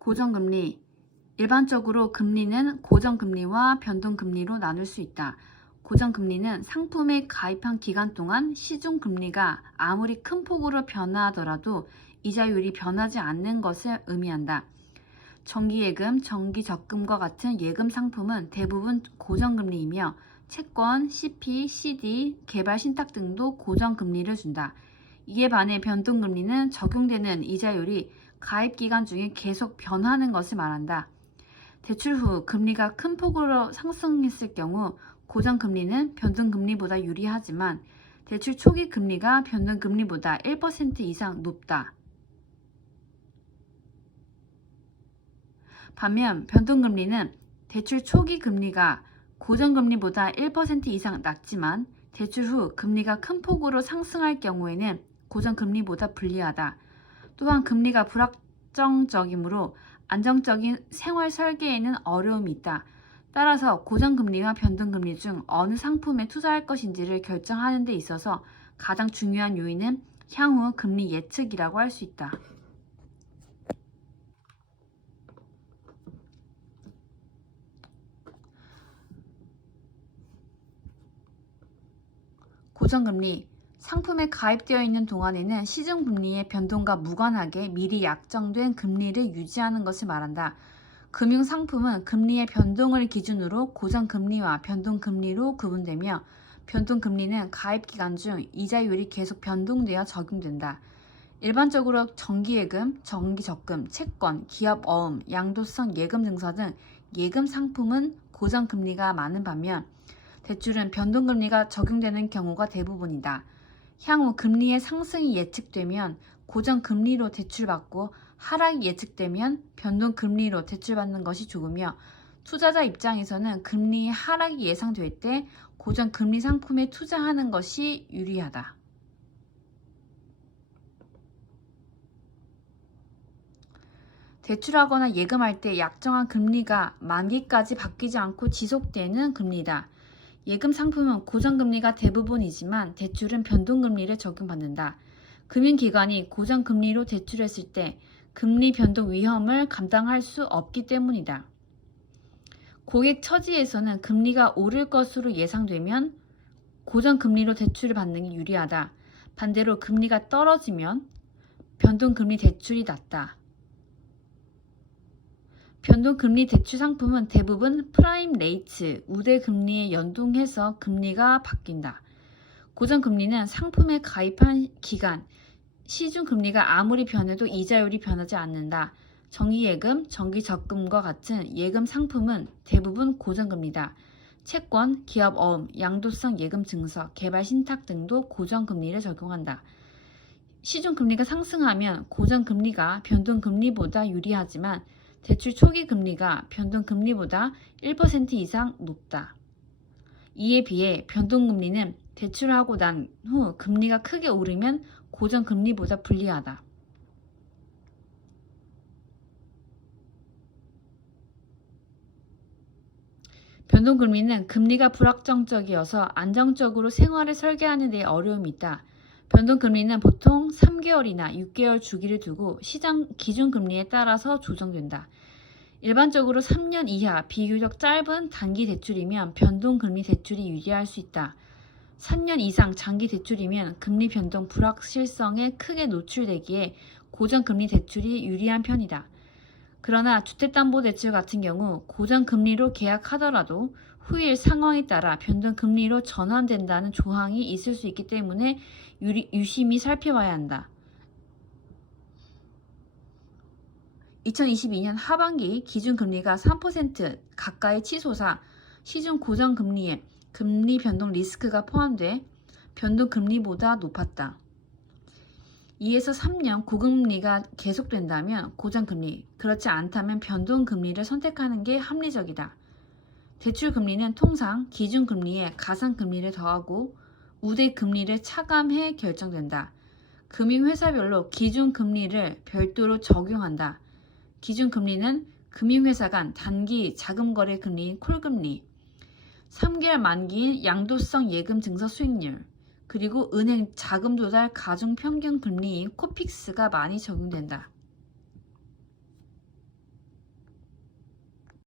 고정금리. 일반적으로 금리는 고정금리와 변동금리로 나눌 수 있다. 고정금리는 상품에 가입한 기간 동안 시중금리가 아무리 큰 폭으로 변화하더라도 이자율이 변하지 않는 것을 의미한다. 정기예금, 정기적금과 같은 예금 상품은 대부분 고정금리이며 채권, CP, CD, 개발신탁 등도 고정금리를 준다. 이에 반해 변동금리는 적용되는 이자율이 가입기간 중에 계속 변하는 것을 말한다. 대출 후 금리가 큰 폭으로 상승했을 경우 고정금리는 변동금리보다 유리하지만 대출 초기 금리가 변동금리보다 1% 이상 높다. 반면 변동금리는 대출 초기 금리가 고정금리보다 1% 이상 낮지만 대출 후 금리가 큰 폭으로 상승할 경우에는 고정금리보다 불리하다. 또한 금리가 불확정적이므로 안정적인 생활 설계에는 어려움이 있다. 따라서 고정금리와 변동금리 중 어느 상품에 투자할 것인지를 결정하는 데 있어서 가장 중요한 요인은 향후 금리 예측이라고 할 수 있다. 고정금리. 상품에 가입되어 있는 동안에는 시중금리의 변동과 무관하게 미리 약정된 금리를 유지하는 것을 말한다. 금융상품은 금리의 변동을 기준으로 고정금리와 변동금리로 구분되며 변동금리는 가입기간 중 이자율이 계속 변동되어 적용된다. 일반적으로 정기예금, 정기적금, 채권, 기업어음, 양도성 예금증서 등 예금 상품은 고정금리가 많은 반면 대출은 변동금리가 적용되는 경우가 대부분이다. 향후 금리의 상승이 예측되면 고정금리로 대출받고 하락이 예측되면 변동금리로 대출받는 것이 좋으며 투자자 입장에서는 금리 하락이 예상될 때 고정금리 상품에 투자하는 것이 유리하다. 대출하거나 예금할 때 약정한 금리가 만기까지 바뀌지 않고 지속되는 금리다. 예금 상품은 고정금리가 대부분이지만 대출은 변동금리를 적용받는다. 금융기관이 고정금리로 대출했을 때 금리 변동 위험을 감당할 수 없기 때문이다. 고객 처지에서는 금리가 오를 것으로 예상되면 고정금리로 대출을 받는 게 유리하다. 반대로 금리가 떨어지면 변동금리 대출이 낫다. 변동금리 대출 상품은 대부분 프라임 레이트, 우대금리에 연동해서 금리가 바뀐다. 고정금리는 상품에 가입한 기간, 시중금리가 아무리 변해도 이자율이 변하지 않는다. 정기예금, 정기적금과 같은 예금 상품은 대부분 고정금리다. 채권, 기업어음, 양도성 예금증서, 개발신탁 등도 고정금리를 적용한다. 시중금리가 상승하면 고정금리가 변동금리보다 유리하지만 대출 초기 금리가 변동금리보다 1% 이상 높다. 이에 비해 변동금리는 대출하고 난 후 금리가 크게 오르면 고정금리보다 불리하다. 변동금리는 금리가 불확정적이어서 안정적으로 생활을 설계하는 데 어려움이 있다. 변동금리는 보통 3개월이나 6개월 주기를 두고 시장 기준금리에 따라서 조정된다. 일반적으로 3년 이하 비교적 짧은 단기 대출이면 변동금리 대출이 유리할 수 있다. 3년 이상 장기 대출이면 금리 변동 불확실성에 크게 노출되기에 고정금리 대출이 유리한 편이다. 그러나 주택담보대출 같은 경우 고정금리로 계약하더라도 후일 상황에 따라 변동금리로 전환된다는 조항이 있을 수 있기 때문에 유심히 살펴봐야 한다. 2022년 하반기 기준금리가 3% 가까이 치솟아 시중 고정금리에 금리 변동 리스크가 포함돼 변동금리보다 높았다. 2에서 3년 고금리가 계속된다면 고정금리, 그렇지 않다면 변동금리를 선택하는 게 합리적이다. 대출금리는 통상 기준금리에 가상금리를 더하고 우대금리를 차감해 결정된다. 금융회사별로 기준금리를 별도로 적용한다. 기준금리는 금융회사 간 단기 자금거래 금리인 콜금리, 3개월 만기인 양도성 예금 증서 수익률, 그리고 은행 자금 조달 가중 평균 금리인 코픽스가 많이 적용된다.